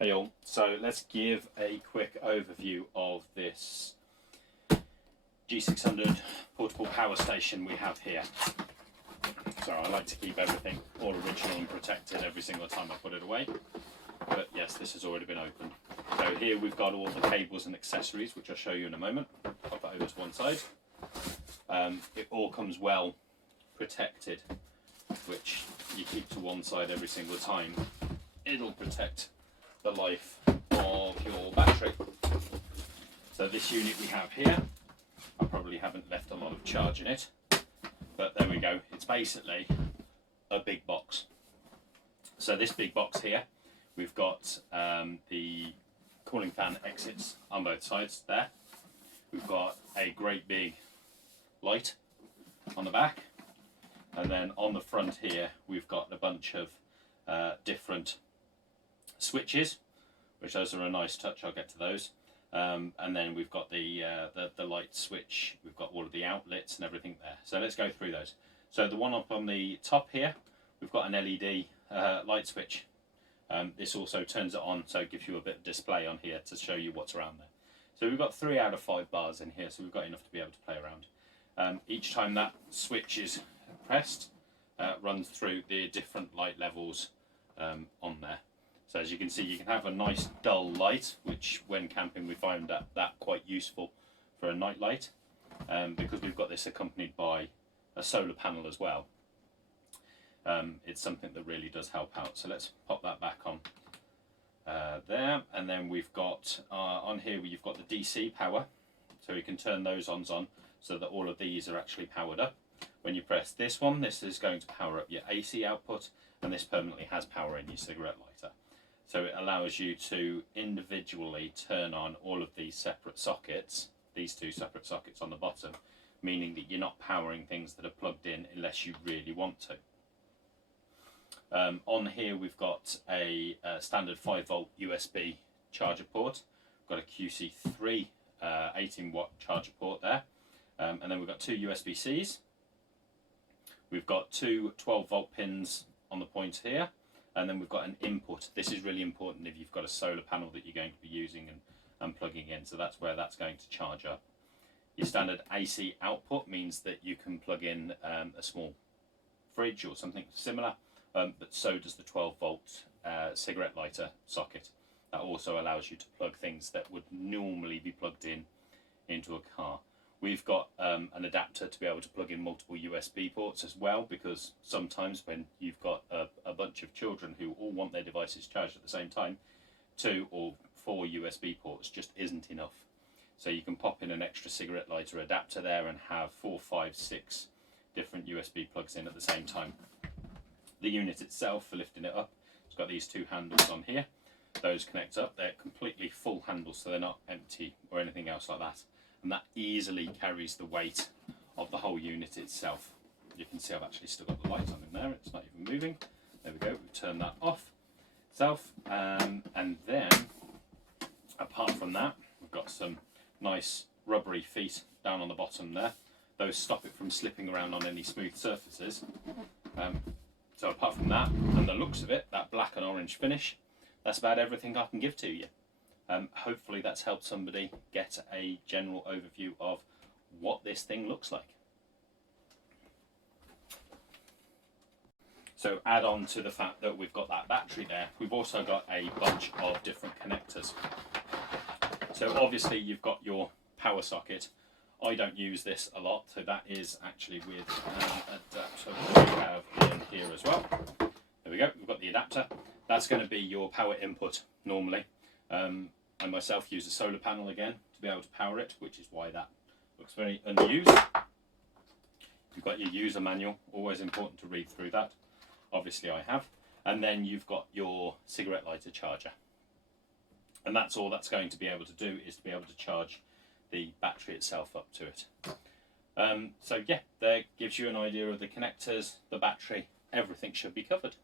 Hey all, so let's give a quick overview of this G600 portable power station we have here. So I like to keep everything all original and protected every single time I put it away. But yes, this has already been opened. So here we've got all the cables and accessories, which I'll show you in a moment. Pop that over to one side. It all comes well protected, which you keep to one side every single time. It'll protect the life of your battery. So this unit we have here, I probably haven't left a lot of charge in it, but there we go. It's basically a big box. So this big box here, we've got the cooling fan exits on both sides there. We've got a great big light on the back, and then on the front here we've got a bunch of different switches, which those are a nice touch. I'll get to those. And then we've got the light switch. We've got all of the outlets and everything there. So let's go through those. So the one up on the top here, we've got an LED light switch. This also turns it on, so it gives you a bit of display on here to show you what's around there. So we've got 3 out of 5 bars in here, so we've got enough to be able to play around. Each time that switch is pressed, runs through the different light levels on there. So as you can see, you can have a nice dull light, which when camping we find that quite useful for a night light, because we've got this accompanied by a solar panel as well. It's something that really does help out. So let's pop that back on there, and then we've got on here you've got the DC power, so you can turn those on so that all of these are actually powered up. When you press this one, this is going to power up your AC output, and this permanently has power in your cigarette lighter. So it allows you to individually turn on all of these separate sockets, these 2 separate sockets on the bottom, meaning that you're not powering things that are plugged in unless you really want to. On here we've got a standard 5-volt USB charger port. We've got a QC3 18-watt charger port there, and then we've got 2 USB-Cs. We've got 2 12-volt pins on the point here, and then we've got an input. This is really important if you've got a solar panel that you're going to be using and plugging in, so that's where that's going to charge up. Your standard AC output means that you can plug in a small fridge or something similar, but so does the 12-volt cigarette lighter socket. That also allows you to plug things that would normally be plugged into a car. We've got an adapter to be able to plug in multiple USB ports as well, because sometimes when you've got a bunch of children who all want their devices charged at the same time, 2 or 4 USB ports just isn't enough. So you can pop in an extra cigarette lighter adapter there and have 4, 5, 6 different USB plugs in at the same time. The unit itself, for lifting it up, it's got these 2 handles on here. Those connect up. They're completely full handles, so they're not empty or anything else like that. And that easily carries the weight of the whole unit itself. You can see I've actually still got the light on in there, it's not even moving. There we go, we've turned that off itself. And then, apart from that, we've got some nice rubbery feet down on the bottom there. Those stop it from slipping around on any smooth surfaces. So apart from that, and the looks of it, that black and orange finish, that's about everything I can give to you. Hopefully that's helped somebody get a general overview of what this thing looks like. So add on to the fact that we've got that battery there, we've also got a bunch of different connectors. So obviously you've got your power socket. I don't use this a lot, so that is actually with an adapter that we have in here as well. There we go, we've got the adapter. That's going to be your power input normally. I myself use a solar panel again to be able to power it, which is why that looks very unused. You've got your user manual, always important to read through that. Obviously I have. And then you've got your cigarette lighter charger. And that's all that's going to be able to do, is to be able to charge the battery itself up to it. So yeah, that gives you an idea of the connectors, the battery, everything should be covered.